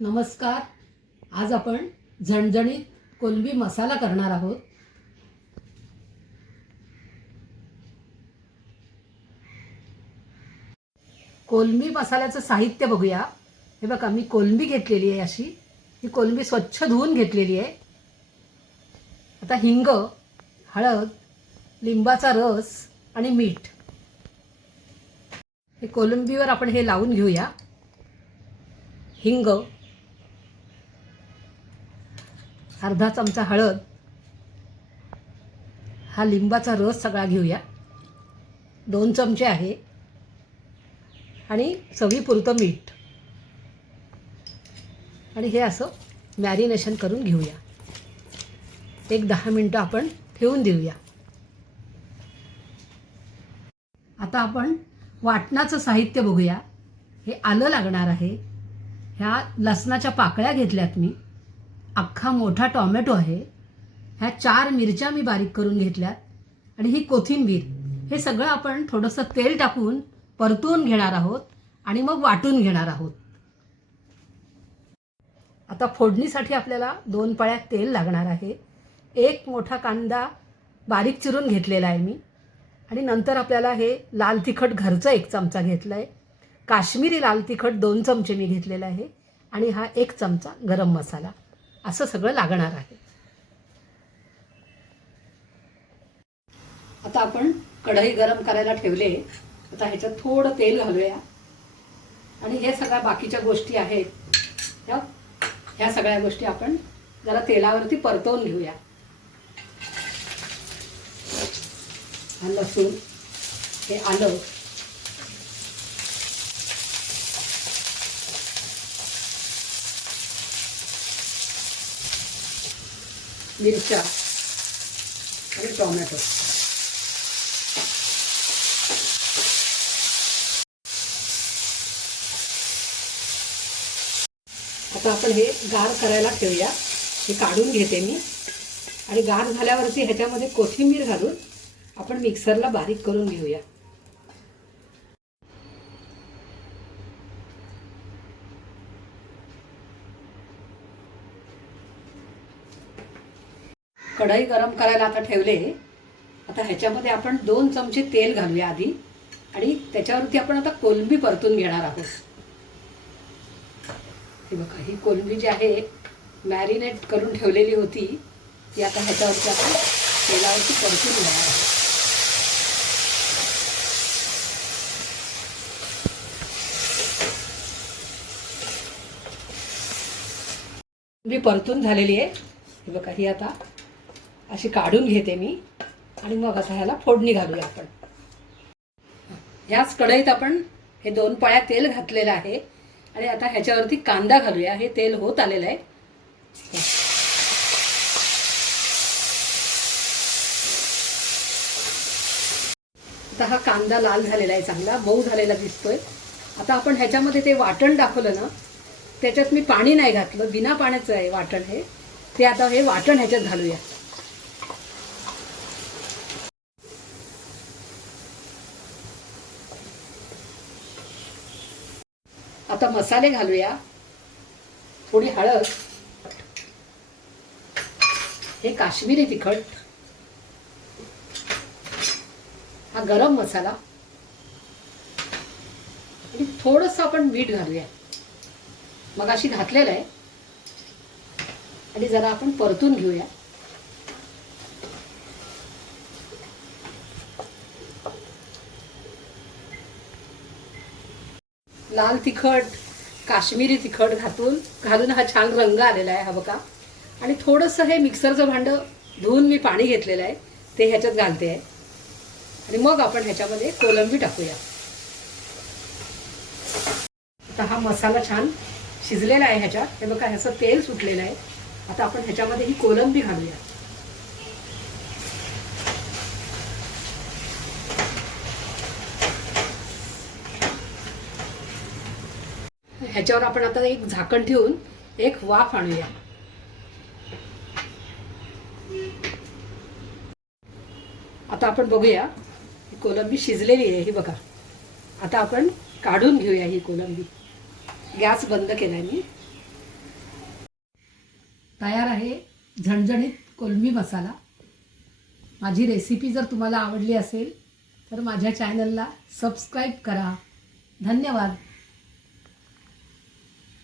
नमस्कार. आज आपण झणझणीत कोलंबी मसाला करणार आहोत. कोलंबी मसाल्याचं साहित्य बघूया. हे बघा, मी कोलंबी घेतलेली आहे. अशी ही कोलंबी स्वच्छ धुवून घेतलेली आहे. आता हिंग, हळद, लिंबाचा रस आणि मीठ हे कोलंबीवर आपण हे लावून घेऊया. हिंग, अर्धा चमचा हळद, हा लिंबाचा रस सगळा घेऊया. 2 चमचे आहे आणि चवीपुरतं मीठ आणि हे असं मॅरिनेशन करून घेऊया. 10 मिनटं आपण ठेवून देऊया. आता आपण वाटणाचं साहित्य बघूया. हे आलं लागणार आहे. ह्या लसणाच्या पाकळ्या घेतल्यात मी. अख्खा मोठा टोमॅटो आहे. ह्या 4 मिरच्या मी बारीक करून घेतल्यात आणि ही कोथिंबीर. हे सगळं आपण थोडंसं तेल टाकून परतून घेणार आहोत आणि मग वाटून घेणार आहोत. आता फोडणीसाठी आपल्याला 2 पळ्या तेल लागणार आहे. 1 मोठा कांदा बारीक चिरून घेतलेला आहे मी आणि नंतर आपल्याला हे लाल तिखट घरचं 1 चमचा घेतलं आहे. काश्मीरी लाल तिखट 2 चमचे मी घेतलेला आहे आणि हा 1 चमचा गरम मसाला, असं सगळं लागणार आहे. आता आपण कढई गरम करायला ठेवले. आता ह्याच्यात थोडं तेल घालूया आणि हे सगळ्या बाकीच्या गोष्टी आहेत ह्या सगळ्या गोष्टी आपण जरा तेलावरती परतवून घेऊया. लसूण, हे आलं, मिरच्या आणि टोमॅटो. आता आपण हे गार करायला ठेवूया. हे काढून घेते मी आणि गार झाल्यावरती ह्याच्यामध्ये कोथिंबीर घालून आपण मिक्सरला बारीक करून घेऊया. कढई गरम करायला आता ठेवले. आता ह्याच्यामध्ये आपण 2 चमचे तेल घालूया आधी आणि त्याच्यावरती आपण आता कोलंबी परतून घेणार आहोत. हे बघा, ही कोलंबी जी आहे मॅरिनेट करून ठेवलेली होती ती आता ह्याच्यावरती आपण तेलावरती परतून घेणार आहोत. कोलंबी परतून झालेली आहे. हे बघा, ही आता अशी काढून घेते मी आणि मग आता ह्याला फोडणी घालूया आपण. ह्याच कढईत आपण हे 2 पळ्या तेल घातलेलं आहे आणि आता ह्याच्यावरती कांदा घालूया. हे तेल होत आलेलं आहे. आता हा कांदा लाल झालेला आहे, चांगला मऊ झालेला दिसतोय. आता आपण ह्याच्यामध्ये ते वाटण दाखवलं ना, त्याच्यात मी पाणी नाही घातलं, बिना पाण्याचं आहे वाटण हे. ते आता हे वाटण ह्याच्यात घालूया. आता मसाले घालूया. थोडी हळद, हे काश्मीरी तिखट, हा गरम मसाला आणि थोडंसं आपण मीठ घालूया. मग अशी घातलेलं आहे आणि जरा आपण परतून घेऊया. लाल तिखट, काश्मीरी तिखट घालून हा छान रंग आलेला आहे. हा बघा. आणि थोडंसं हे मिक्सरचं भांडं धुवून मी पाणी घेतलेलं आहे, ते ह्याच्यात घालते आहे आणि मग आपण ह्याच्यामध्ये कोलंबी टाकूया. आता हा मसाला छान शिजलेला आहे ह्याच्यात. हे बघा, ह्याचं तेल सुटलेलं आहे. आता आपण ह्याच्यामध्ये ही कोलंबी घालूया. ह्याच्यावर आपण आता 1 झाकण ठेवून 1 वाफ आणूया. आता आपण बघूया, ही कोलंबी शिजलेली आहे. ही बघा. आता आपण काढून घेऊया ही कोलंबी. गॅस बंद केलाय मी. तयार आहे झणझणीत कोलमी मसाला. माझी रेसिपी जर तुम्हाला आवडली असेल तर माझ्या चॅनलला सबस्क्राईब करा. धन्यवाद.